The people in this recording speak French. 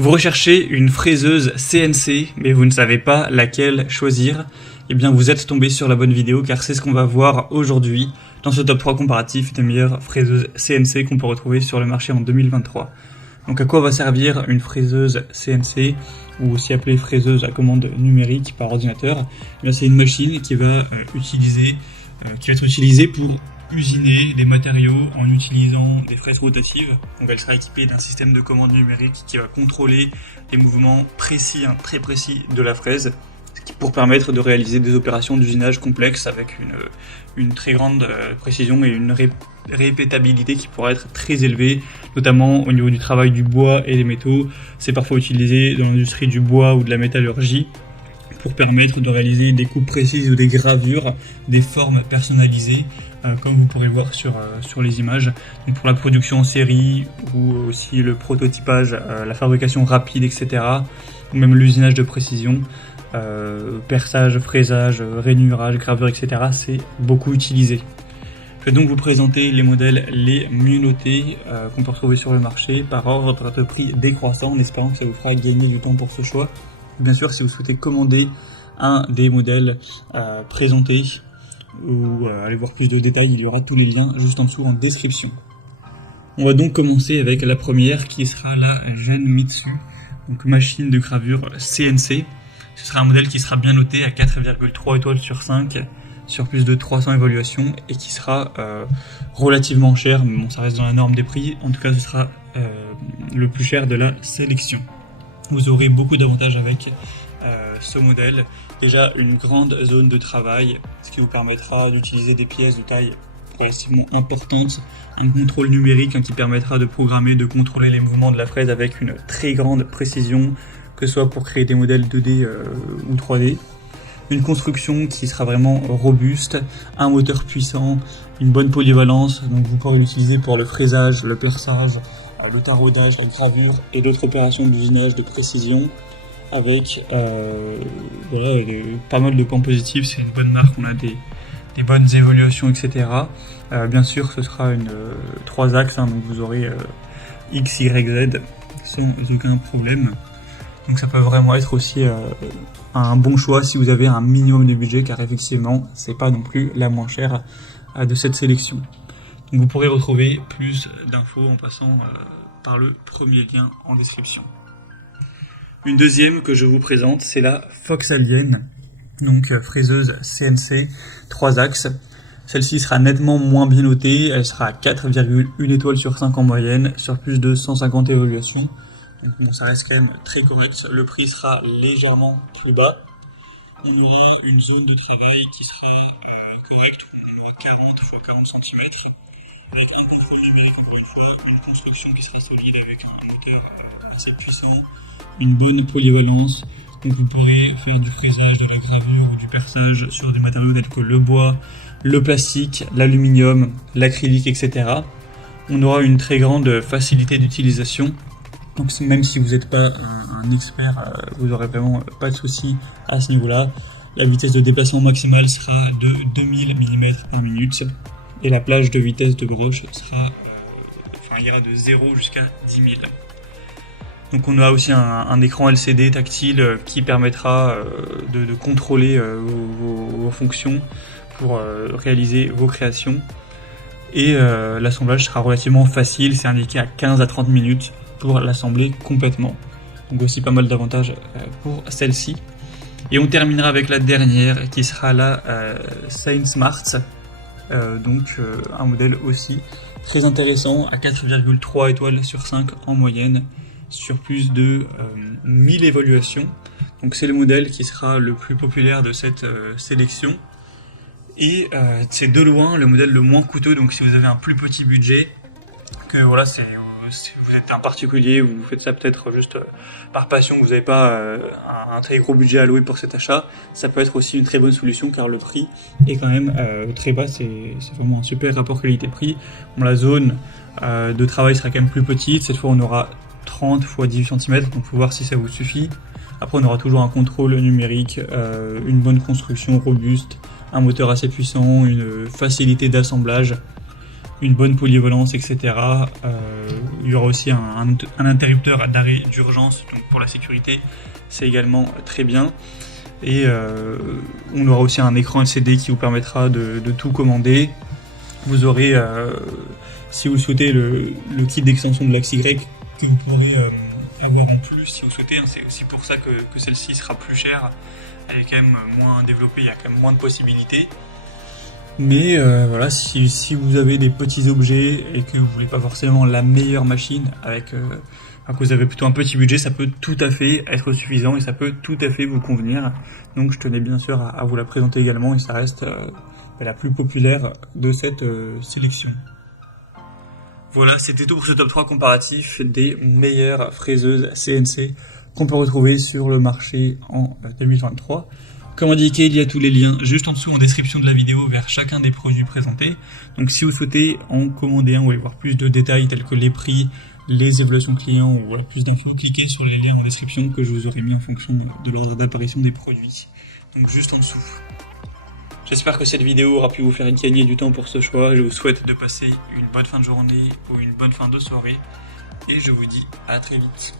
Vous recherchez une fraiseuse CNC, mais vous ne savez pas laquelle choisir. Eh bien, vous êtes tombé sur la bonne vidéo, car c'est ce qu'on va voir aujourd'hui dans ce top 3 comparatif des meilleures fraiseuses CNC qu'on peut retrouver sur le marché en 2023. Donc, à quoi va servir une fraiseuse CNC, ou aussi appelée fraiseuse à commande numérique par ordinateur? Eh bien, c'est une machine qui va être utilisée pour usiner des matériaux en utilisant des fraises rotatives. Donc elle sera équipée d'un système de commande numérique qui va contrôler les mouvements précis, très précis de la fraise, pour permettre de réaliser des opérations d'usinage complexes avec une très grande précision et une répétabilité qui pourra être très élevée, notamment au niveau du travail du bois et des métaux. C'est parfois utilisé dans l'industrie du bois ou de la métallurgie pour permettre de réaliser des coupes précises ou des gravures, des formes personnalisées, comme vous pourrez le voir sur les images. Donc pour la production en série ou aussi le prototypage, la fabrication rapide, etc. Ou même l'usinage de précision, perçage, fraisage, rainurage, gravure, etc. C'est beaucoup utilisé. Je vais donc vous présenter les modèles les mieux notés qu'on peut retrouver sur le marché par ordre de prix décroissant, en espérant que ça vous fera gagner du temps pour ce choix. Bien sûr, si vous souhaitez commander un des modèles présentés ou aller voir plus de détails, il y aura tous les liens juste en dessous en description. On va donc commencer avec la première qui sera la Genmitsu, donc machine de gravure CNC. Ce sera un modèle qui sera bien noté à 4,3 étoiles sur 5 sur plus de 300 évaluations et qui sera relativement cher, mais bon, ça reste dans la norme des prix. En tout cas, ce sera le plus cher de la sélection. Vous aurez beaucoup d'avantages avec ce modèle. Déjà une grande zone de travail, ce qui vous permettra d'utiliser des pièces de taille relativement importante, un contrôle numérique qui permettra de programmer, de contrôler les mouvements de la fraise avec une très grande précision, que ce soit pour créer des modèles 2D ou 3D. Une construction qui sera vraiment robuste, un moteur puissant, une bonne polyvalence, donc vous pourrez l'utiliser pour le fraisage, le perçage, le taraudage, la gravure et d'autres opérations d'usinage de précision, avec pas mal de points positifs. C'est une bonne marque, on a des bonnes évolutions, etc. Bien sûr, ce sera une 3 axes, donc vous aurez X, Y, Z sans aucun problème. Donc ça peut vraiment être aussi un bon choix si vous avez un minimum de budget, car effectivement, c'est pas non plus la moins chère de cette sélection. Donc vous pourrez retrouver plus d'infos en passant par le premier lien en description. Une deuxième que je vous présente, c'est la Fox Alien, donc fraiseuse CNC 3 axes. Celle-ci sera nettement moins bien notée, elle sera à 4,1 étoiles sur 5 en moyenne, sur plus de 150 évaluations. Donc bon, ça reste quand même très correct. Le prix sera légèrement plus bas. On aura une zone de travail qui sera correcte, on aura 40 x 40 cm. Avec un contrôle numérique, encore une fois, une construction qui sera solide avec un moteur assez puissant, une bonne polyvalence. Donc vous pourrez faire du fraisage, de la gravure ou du perçage sur des matériaux tels que le bois, le plastique, l'aluminium, l'acrylique, etc. On aura une très grande facilité d'utilisation. Donc même si vous n'êtes pas un expert, vous n'aurez vraiment pas de soucis à ce niveau-là. La vitesse de déplacement maximale sera de 2000 mm par minute. Et la plage de vitesse de broche ira de 0 jusqu'à 10 000. Donc on a aussi un écran LCD tactile qui permettra de contrôler vos fonctions pour réaliser vos créations. Et l'assemblage sera relativement facile, c'est indiqué à 15 à 30 minutes pour l'assembler complètement. Donc aussi pas mal d'avantages pour celle-ci. Et on terminera avec la dernière qui sera la SainSmart. Un modèle aussi très intéressant à 4,3 étoiles sur 5 en moyenne sur plus de 1000 évaluations. Donc c'est le modèle qui sera le plus populaire de cette sélection et c'est de loin le modèle le moins coûteux. Donc si vous avez un plus petit budget, que voilà, si vous êtes un particulier ou vous faites ça peut-être juste par passion, vous n'avez pas un très gros budget alloué pour cet achat, ça peut être aussi une très bonne solution, car le prix est quand même très bas. C'est vraiment un super rapport qualité-prix. Bon, la zone de travail sera quand même plus petite, cette fois on aura 30 x 18 cm, donc il faut voir si ça vous suffit. Après on aura toujours un contrôle numérique, une bonne construction robuste, un moteur assez puissant, une facilité d'assemblage. une bonne polyvalence, etc. Il y aura aussi un interrupteur d'arrêt d'urgence, donc pour la sécurité, c'est également très bien. Et on aura aussi un écran LCD qui vous permettra de tout commander. Vous aurez, si vous le souhaitez, le kit d'extension de l'axe Y que vous pourrez avoir en plus si vous souhaitez. C'est aussi pour ça que celle-ci sera plus chère. Elle est quand même moins développée, il y a quand même moins de possibilités. Mais voilà, si vous avez des petits objets et que vous voulez pas forcément la meilleure machine, que vous avez plutôt un petit budget, ça peut tout à fait être suffisant et ça peut tout à fait vous convenir. Donc je tenais bien sûr à vous la présenter également et ça reste la plus populaire de cette sélection. Voilà, c'était tout pour ce top 3 comparatif des meilleures fraiseuses CNC qu'on peut retrouver sur le marché en 2023. Comme indiqué, il y a tous les liens juste en dessous en description de la vidéo vers chacun des produits présentés. Donc si vous souhaitez en commander un ou aller voir plus de détails tels que les prix, les évaluations clients ou plus d'infos, cliquez sur les liens en description que je vous aurai mis en fonction de l'ordre d'apparition des produits. Donc juste en dessous. J'espère que cette vidéo aura pu vous faire gagner du temps pour ce choix. Je vous souhaite de passer une bonne fin de journée ou une bonne fin de soirée. Et je vous dis à très vite.